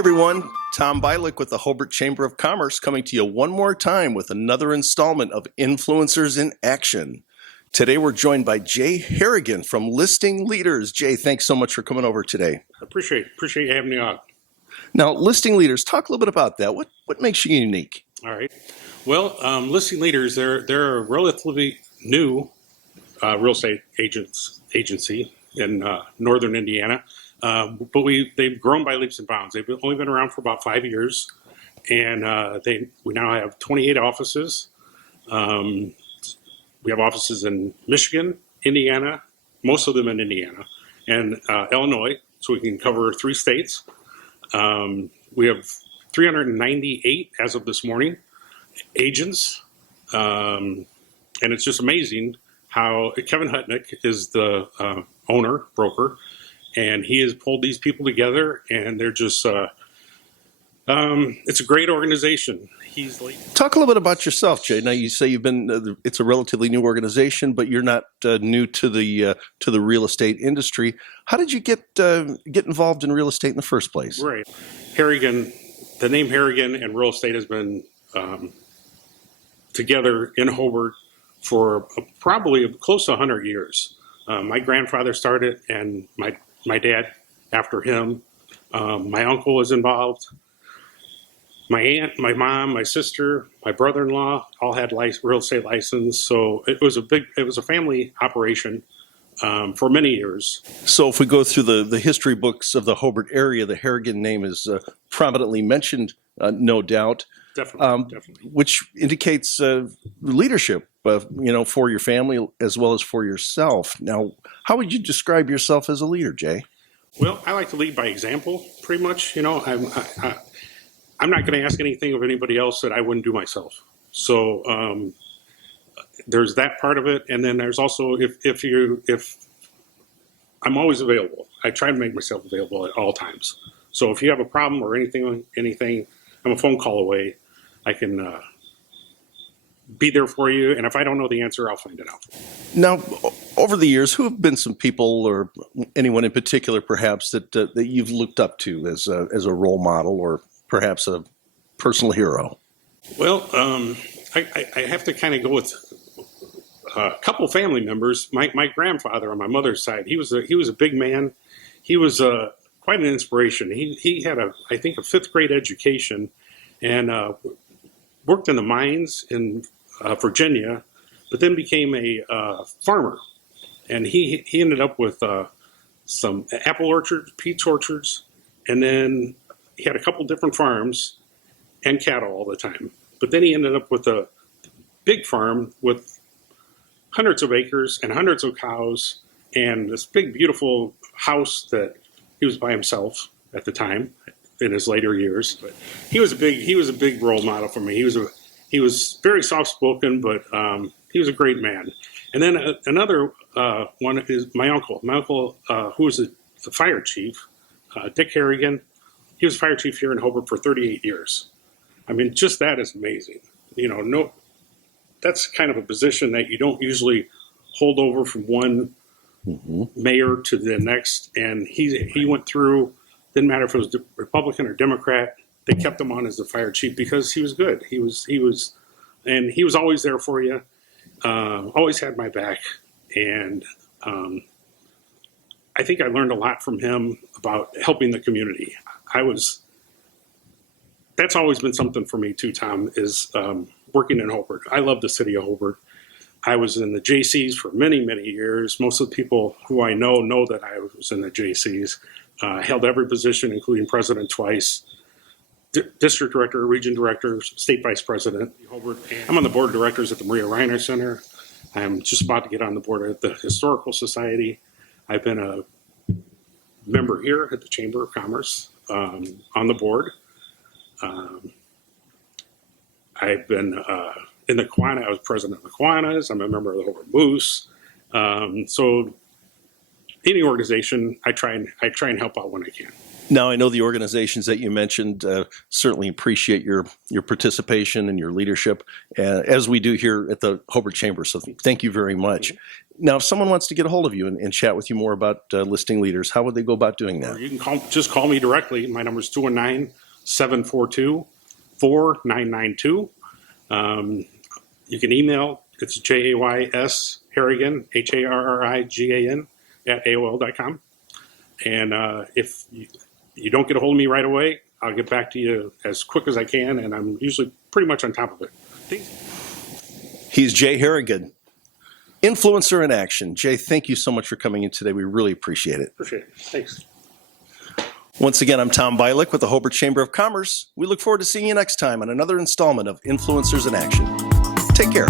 everyone. Tom Bialik with the Hobart Chamber of Commerce coming to you one more time with another installment of Influencers in Action. Today we're joined by Jay Harrigan from Listing Leaders. Jay, thanks so much for coming over today. Appreciate you having me on. Now, Listing Leaders, talk a little bit about that. What makes you unique? All right. Well, Listing Leaders, they're a relatively new real estate agency in northern Indiana. But they've grown by leaps and bounds. They've only been around for about 5 years, and we now have 28 offices. We have offices in Michigan, Indiana, most of them in Indiana, and Illinois, so we can cover 3 states. We have 398 as of this morning agents, and it's just amazing how Kevin Hutnick is the owner, broker, and he has pulled these people together, and they're just, it's a great organization. Talk a little bit about yourself, Jay. Now, you say it's a relatively new organization, but you're not new to the real estate industry. How did you get involved in real estate in the first place? Right. Harrigan, the name Harrigan and real estate has been together in Hobart for probably close to 100 years. My grandfather started, and my dad after him. My uncle was involved. My aunt, my mom, my sister, my brother-in-law all had real estate license. So it was a family operation for many years. So if we go through the history books of the Hobart area, the Harrigan name is prominently mentioned, no doubt. Definitely. Which indicates leadership, for your family as well as for yourself. Now, how would you describe yourself as a leader, Jay? Well, I like to lead by example, pretty much. I'm not going to ask anything of anybody else that I wouldn't do myself. So there's that part of it, and then there's also if I'm always available. I try to make myself available at all times. So if you have a problem or anything, I'm a phone call away. I can be there for you, and if I don't know the answer, I'll find it out. Now, over the years, who have been some people, or anyone in particular, perhaps that you've looked up to as a role model, or perhaps a personal hero? Well, I have to kind of go with a couple family members. My grandfather on my mother's side, he was a big man. He was quite an inspiration. He had a 5th grade education, and worked in the mines in Virginia, but then became a farmer. And he ended up with some apple orchards, peach orchards, and then he had a couple different farms and cattle all the time. But then he ended up with a big farm with hundreds of acres and hundreds of cows and this big, beautiful house that he was by himself at the time in his later years. But he was a big role model for me. He was very soft-spoken, but he was a great man. And then another one is my uncle. My uncle, who was the fire chief, Dick Harrigan. He was fire chief here in Hobart for 38 years. I mean, just that is amazing. That's kind of a position that you don't usually hold over from one mayor to the next. And he went through, didn't matter if it was Republican or Democrat, they kept him on as the fire chief because he was good. He was always there for you, always had my back. And I think I learned a lot from him about helping the community. That's always been something for me too, Tom, is working in Hobart. I love the city of Hobart. I was in the JCs for many, many years. Most of the people who I know that I was in the JCs. Held every position, including president twice, district director, region director, state vice president. I'm on the board of directors at the Maria Reiner Center. I'm just about to get on the board at the Historical Society. I've been a member here at the Chamber of Commerce on the board. I've been in the Kiwanis. I was president of the Kiwanis. I'm a member of the Hobart Moose. So any organization, I try and help out when I can. Now, I know the organizations that you mentioned certainly appreciate your participation and your leadership, as we do here at the Hobart Chamber. So thank you very much. Now, if someone wants to get a hold of you and chat with you more about listing leaders, how would they go about doing that? Or you can just call me directly. My number is 219-742-4992. You can email. It's JAYS Harrigan, HARRIGAN at AOL.com. And if you don't get a hold of me right away, I'll get back to you as quick as I can, and I'm usually pretty much on top of it. He's Jay Harrigan, influencer in action. Jay, thank you so much for coming in today. We really appreciate it. Appreciate it. Thanks. Once again, I'm Tom Bialik with the Hobart Chamber of Commerce. We look forward to seeing you next time on another installment of Influencers in Action. Take care.